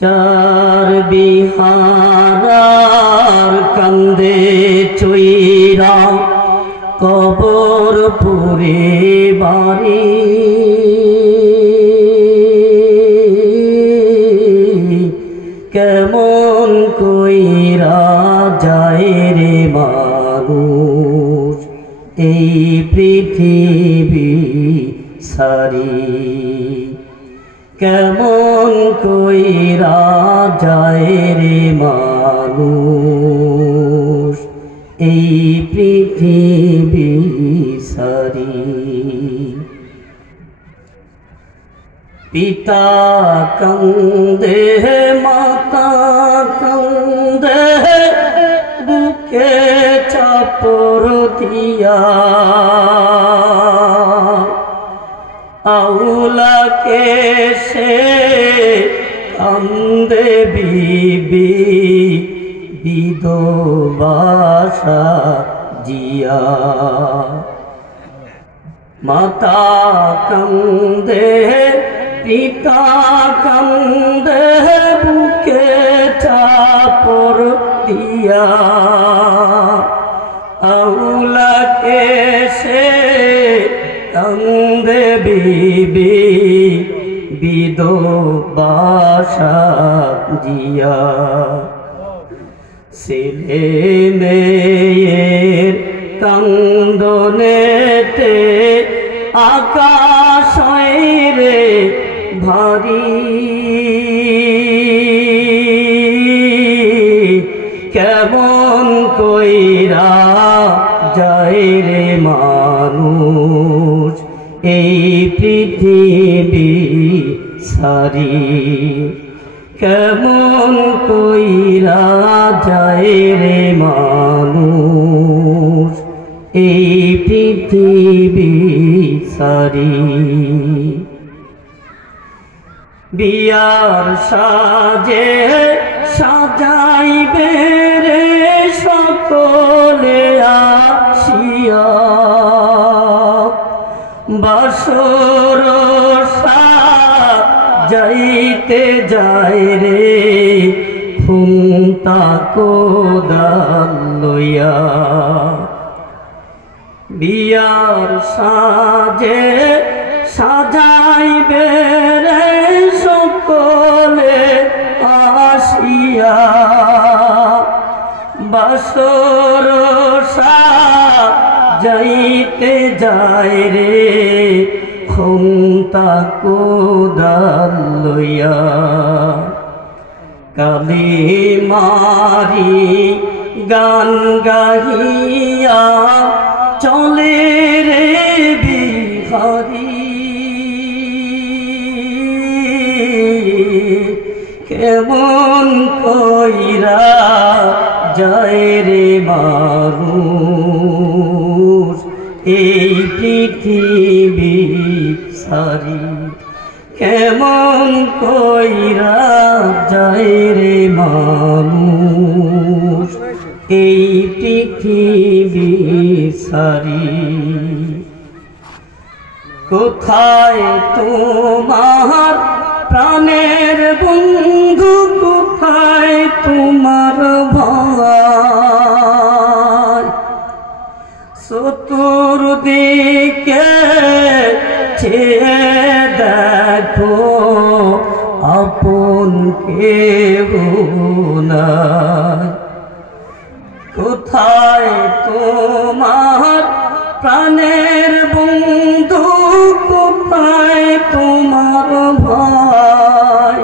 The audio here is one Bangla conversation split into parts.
চার বিহারার কান্দে চৈরা কবর পুরে বাড়ি কেমন কইরা যায় রে মানুষ এই পৃথিবী সারি কেমন কইরা যায় রে মানুষ এই পৃথিবী সারি পিতা কান্দে মাতা কান্দে বুকে চাপড় দিয়া আউলাকে সে কান্দে বিবি বিধবা জিয়া মাতা কান্দে পিতা কান্দে বুকে চাপড় দিয়া আউলাকে সে কান্দে বিবি বিধবা জিয়া ছেলে মেয়ের কান্দনেতে আকাশ রে ভারী কেমন কইরা যায় রে মানুষ এই পৃথিবী সারি কেমন কইরা যায় রে মানুষ এই পৃথিবী সারি বিয়ার সাজে সাজাইবে রে সকলে আসিয়া বাসর সাজাইতে যায় রে খুন্তা কোদাল লইয়া বিয়ার সাজে সাজাইবে রে সকলে আসিয়া বাসর সাজাইতে যায় রে খুন্তা কোদাল লইয়া কালি মারি গান গাহিয়া চলে রে বিহারি কেমন কইরা যায় রে মানুষ এই পৃথিবী সারি কেমন কইরা যায় রে মানুষ এই পৃথিবী সারি কোথায় তোমার প্রাণের বন্ধু কোথায় তোমার ভাই চতুর্দিকে চেয়ে দেখো আপন কেহ নাই কোথায় তোমার প্রাণের বন্ধু কোথায় তোমার ভাই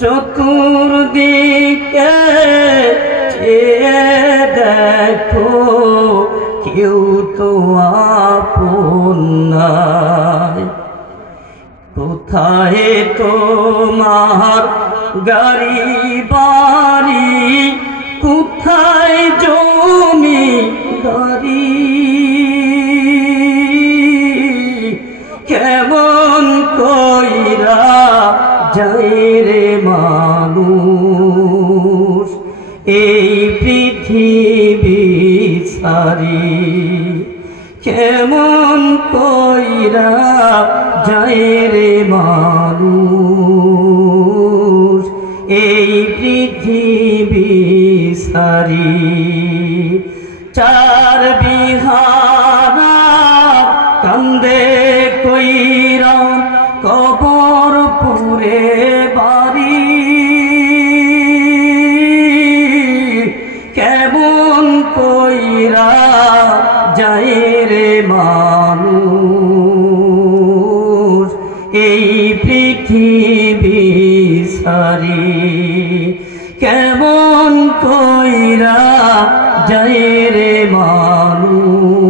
চতুর্দিকে চেয়ে দেখো কেউ তো আপন নাই কোথায় তোমার গাড়ি বাড়ি কোথায় জমি দারি কেমন কইরা যায় রে মানুষ এই পৃথিবী সারি কেমন কইরা যায় রে মানুষ কান্দে কইরা কবর পুরে বাড়ি, কেমন কইরা যায় রে মানুষ এই পৃথিবী সারি, কেমন কইরা যায় রে মানুষ।